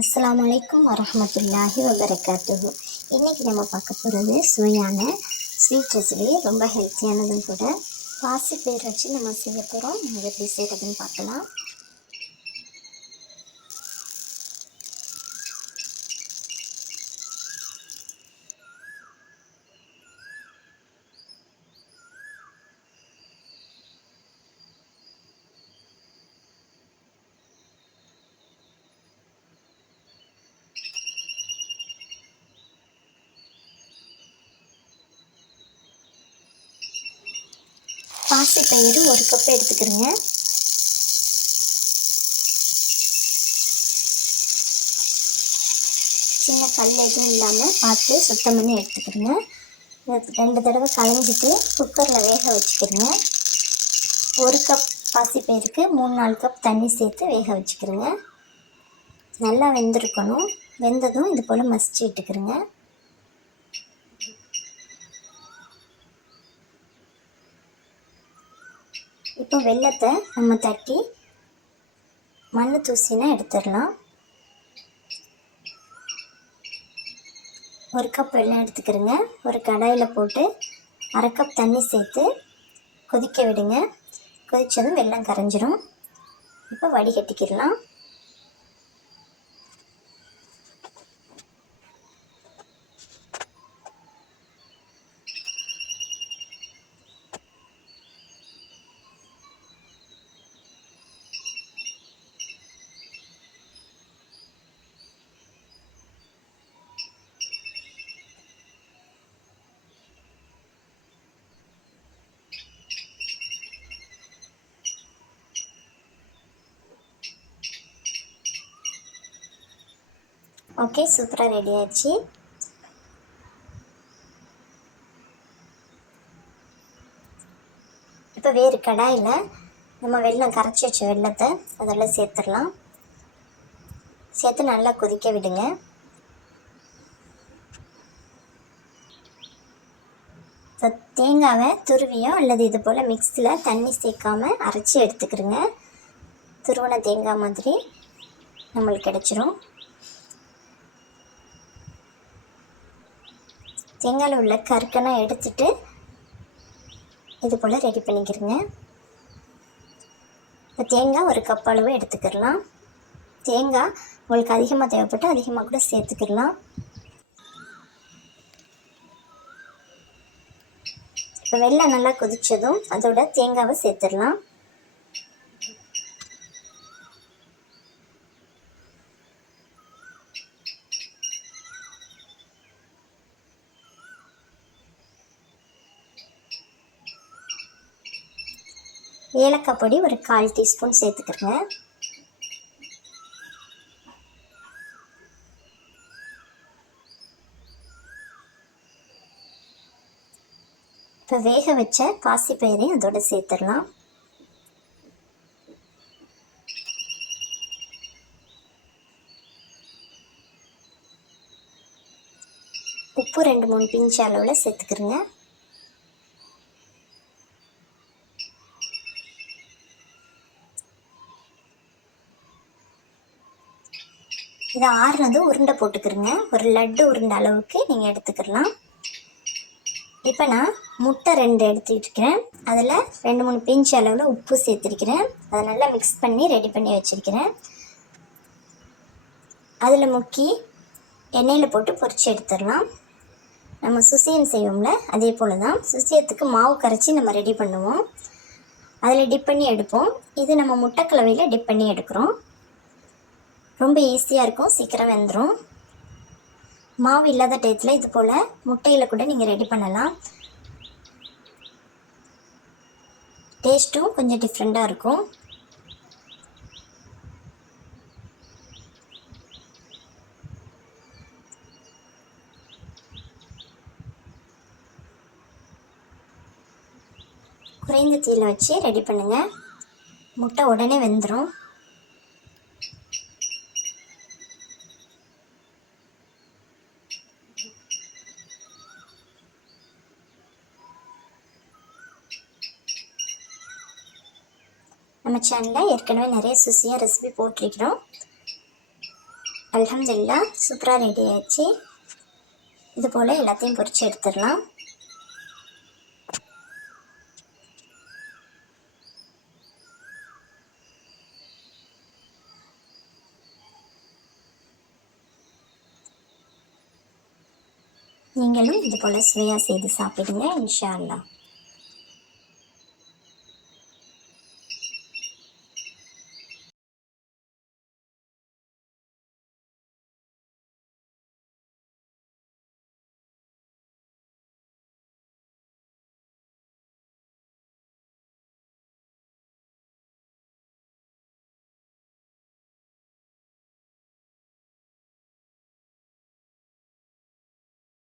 அஸ்லாம் வலைக்கம் வரமத்துல்லாஹி வபரகாத்துஹு. இன்றைக்கி நம்ம பார்க்க போகிறது சுவையான ஸ்வீட் ரெசிபி ரொம்ப ஹெல்த்தியானதும் கூட. பாசி பேர் வச்சு நம்ம செய்ய போகிறோம் நம்ம எப்படி செய்கிறதுன்னு பார்க்கலாம். பாசி ஒரு கப் எடுத்துக்கிறேங்க. சின்ன கல் எதுவும் இல்லாமல் பார்த்து சுத்தம் பண்ணி எடுத்துக்கிறேங்க. ரெண்டு தடவை களைஞ்சிட்டு குக்கரில் வேக வச்சுக்கிறேங்க. ஒரு கப் பாசி பயிருக்கு மூணு நாலு கப் தண்ணி சேர்த்து வேக வச்சுக்கிறேங்க. நல்லா வெந்திருக்கணும். வெந்ததும் இது போல் மசிச்சு விட்டுக்கிறேங்க. இப்போ வெள்ளத்தை நம்ம தட்டி மண் தூசினா எடுத்துடலாம். ஒரு கப் வெள்ளம் எடுத்துக்கிறேங்க. ஒரு கடாயில் போட்டு அரை கப் தண்ணி சேர்த்து கொதிக்க விடுங்க. கொதித்ததும் வெள்ளம் கரைஞ்சிரும். இப்போ வடிகட்டிக்கிடலாம். ஓகே சூப்பராக ரெடி ஆயிடுச்சு. இப்போ வேறு கடாயில் நம்ம வெள்ளம் கரைச்சி வச்ச வெள்ளத்தை அதெல்லாம் சேர்த்துடலாம். சேர்த்து நல்லா கொதிக்க விடுங்க. இப்போ தேங்காவை துருவியோ அல்லது இது போல் மிக்ஸியில் தண்ணி சேர்க்காமல் அரைச்சி எடுத்துக்கிறோங்க துருவன தேங்காய் மாதிரி நம்மளுக்கு கிடச்சிரும். தேங்காயில் உள்ள கற்கெல்லாம் எடுத்துட்டு இது போல் ரெடி பண்ணிக்கிறங்க இப்போ தேங்காய் ஒரு கப் அளவு எடுத்துக்கிடலாம். தேங்காய் உங்களுக்கு அதிகமாக தேவைப்பட்டு அதிகமாக கூட சேர்த்துக்கிடலாம். இப்போ வெள்ளம் நல்லா கொதித்ததும் அதோட தேங்காவை சேர்த்துடலாம். ஏலக்காய் பொடி ஒரு கால் டீஸ்பூன் சேர்த்துக்கிறேங்க இப்போ வேக வச்ச பாசிப்பயிரையும் அதோட சேர்த்துடலாம். உப்பு ரெண்டு மூணு பிஞ்சு அளவில் சேர்த்துக்கிறேங்க. இதை ஆறுனது உருண்டை போட்டுக்கிறங்க. ஒரு லட்டு உருண்டை அளவுக்கு நீங்கள் எடுத்துக்கிடலாம் இப்போ நான் முட்டை ரெண்டு எடுத்துக்கிட்டுருக்கிறேன். அதில் ரெண்டு மூணு பிஞ்சு அளவில் உப்பு சேர்த்துருக்கிறேன். அதை நல்லா மிக்ஸ் பண்ணி ரெடி பண்ணி வச்சுருக்கிறேன். அதில் முக்கி எண்ணெயில் போட்டு பொரிச்சு எடுத்துடலாம். நம்ம சுசியம் செய்வோம்ல அதே போல் தான் சுசியத்துக்கு மாவு கரைச்சி நம்ம ரெடி பண்ணுவோம். அதில் டிப் பண்ணி எடுப்போம். இது நம்ம முட்டை கலவையில் டிப் பண்ணி எடுக்கிறோம். ரொம்ப ஈஸியாக இருக்கும். சீக்கிரம் வெந்துடும் மாவு இல்லாத டயத்தில் இது போல் முட்டையில் கூட நீங்கள் ரெடி பண்ணலாம். டேஸ்ட்டும் கொஞ்சம் டிஃப்ரெண்ட்டாக இருக்கும். குறைந்த தீயில் வச்சு ரெடி பண்ணுங்கள் முட்டை உடனே வெந்துடும் நம்ம சேனலில் ஏற்கனவே நிறைய சுசியாக ரெசிபி போட்டிருக்கிறோம். அல்ஹம்துல்லா சூப்பராக ரெடி ஆயிடுச்சு. இது போல் எல்லாத்தையும் பொறிச்சு எடுத்துடலாம். நீங்களும் இது போல் சுவையாக செய்து சாப்பிடுங்க இன்ஷா அல்லாஹ்